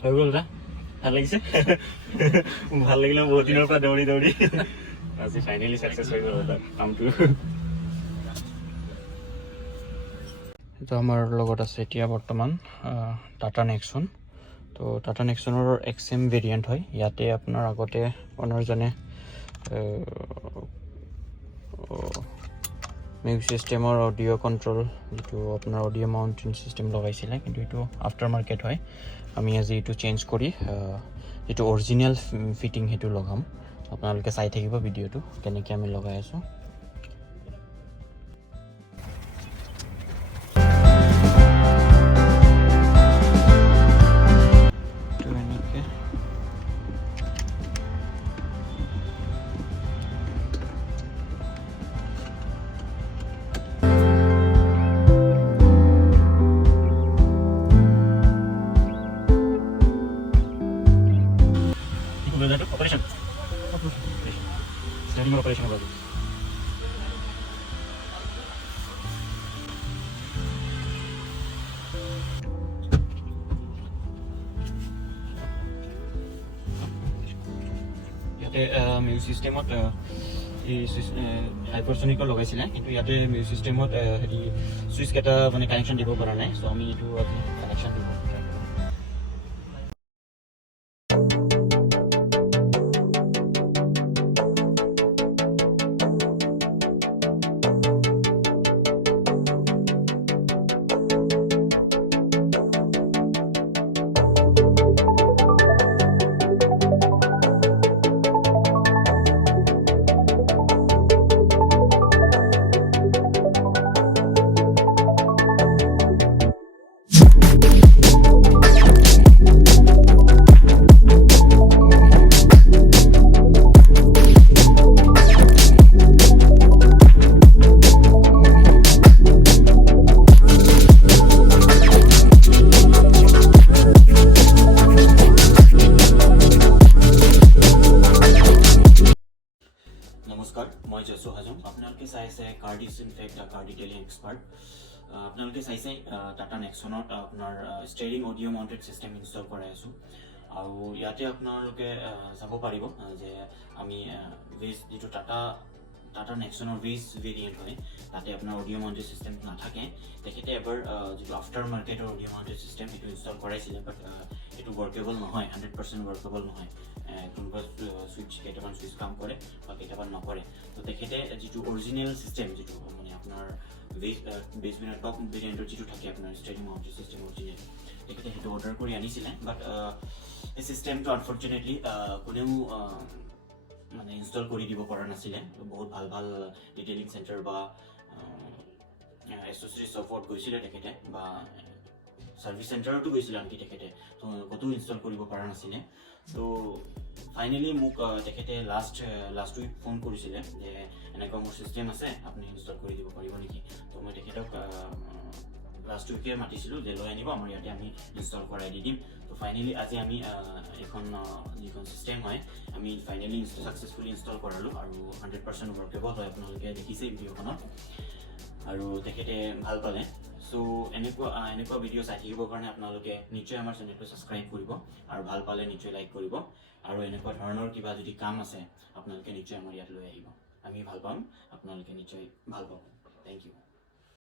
হৈ গ'ল দা ভাল লাগিছে ভাল লাগিলে বহুত দিনৰ পৰা দৌৰি দৌৰি আজি ফাইনেলি সাকসেস হৈ গ'ল কামটো তো আমাৰ লগত আছে এতিয়া বৰ্তমান টাটা নেক্সন তো টাটা নেক্সনৰ এক্সএম ভেৰিয়েণ্ট হয় ইয়াতে আপোনাৰ আগতে অনাৰজনে মিউজিক সিস্টেমৰ অডিঅ' কণ্ট্ৰল যিটো আপোনাৰ অডিঅ' মাউণ্টিং সিস্টেম লগাইছিলে কিন্তু এইটো আফটাৰ মাৰ্কেট হয় আমি আজি এইটো চেঞ্জ কৰি যিটো অৰিজিনেল ফিটিং সেইটো লগাম আপোনালোকে চাই থাকিব ভিডিঅ'টো কেনেকৈ আমি লগাই আছোঁ operation. Starting operation about it. Music সিস্টেমত এই হাইপাৰসনিকৰ লগাইছিলে কিন্তু ইয়াতে মিউজিক সিস্টেমত হেৰি সুইচ কেইটা মানে কানেকশ্যন দিব পৰা নাই চ' আমি এইটো আজি কানেকশ্যন দিব নমস্কাৰ মই জসু হাজং আপোনালোকে চাইছে কাৰ ডিসইনফেক্ট কাৰ ডিটেইলিং এক্সপাৰ্ট আপোনালোকে চাইছে টাটা নেক্সনত আপোনাৰ steering audio' mounted system install কৰাই আছোঁ আৰু ইয়াতে আপোনালোকে চাব পাৰিব যে আমি বেছ যিটো টাটা নেক্সনৰ বেছ ভেৰিয়েণ্ট হয় তাতে আপোনাৰ অডিঅ' মাউণ্টেড সিস্টেম নাথাকে তেখেতে এবাৰ যিটো আফটাৰ মাৰ্কেটৰ অডিঅ' মাউণ্টেড সিস্টেম সেইটো ইনষ্টল কৰাইছিলে বাট এইটো ৱৰ্কেবল নহয় 100% ৱৰ্কেবল নহয় কোনোবা সুইচ কেইটামান সুইচ কাম কৰে বা কেইটামান নকৰে তো তেখেতে যিটো অৰিজিনেল সিস্টেম যিটো মানে আপোনাৰ বেছ ভেৰিয়েণ্ট টপ ভেৰিয়েণ্টৰ যিটো থাকে আপোনাৰ ষ্টেৰিং মাউণ্টেড সিস্টেম অৰিজিনেল তেখেতে সেইটো অৰ্ডাৰ কৰি আনিছিলে বাট এই সিস্টেমটো আনফৰ্চুনেটলি কোনেও মানে ইনষ্টল কৰি দিব পৰা নাছিলে বহুত ভাল ভাল ডিটেইলিং চেণ্টাৰ বা এছ'চিয়েট শ্বপত গৈছিলে তেখেতে বা সাৰ্ভিস চেণ্টাৰতো গৈছিলে আনকি তেখেতে তো ক'তো ইনষ্টল কৰিব পৰা নাছিলে তো ফাইনেলি মোক তেখেতে লাষ্ট উইক ফোন কৰিছিলে যে এনেকুৱা মোৰ চিষ্টেম আছে আপুনি ইনষ্টল কৰি দিব পাৰিব নেকি তো মই তেখেতক লাষ্ট উইকে মাতিছিলোঁ যে লৈ আনিব আমাৰ ইয়াতে আমি ইনষ্টল কৰাই দি দিম তো ফাইনেলি আজি আমি এখন যিখন চিষ্টেম হয় আমি ফাইনেলি ছাকচেছফুলি ইনষ্টল কৰালোঁ আৰু 100% ৱৰ্কেবল হয় আপোনালোকে দেখিছে ভিডিঅ'খনত আৰু তেখেতে ভাল পালে সো এনেকুৱা ভিডিঅ' চাই থাকিবৰ কাৰণে আপোনালোকে নিশ্চয় আমাৰ চেনেলটো ছাবস্ক্ৰাইব কৰিব আৰু ভাল পালে নিশ্চয় লাইক কৰিব আৰু এনেকুৱা ধৰণৰ কিবা যদি কাম আছে আপোনালোকে নিশ্চয় আমাৰ ইয়াত লৈ আহিব আমি ভাল পাম আপোনালোকে নিশ্চয় ভাল পাব থেংক ইউ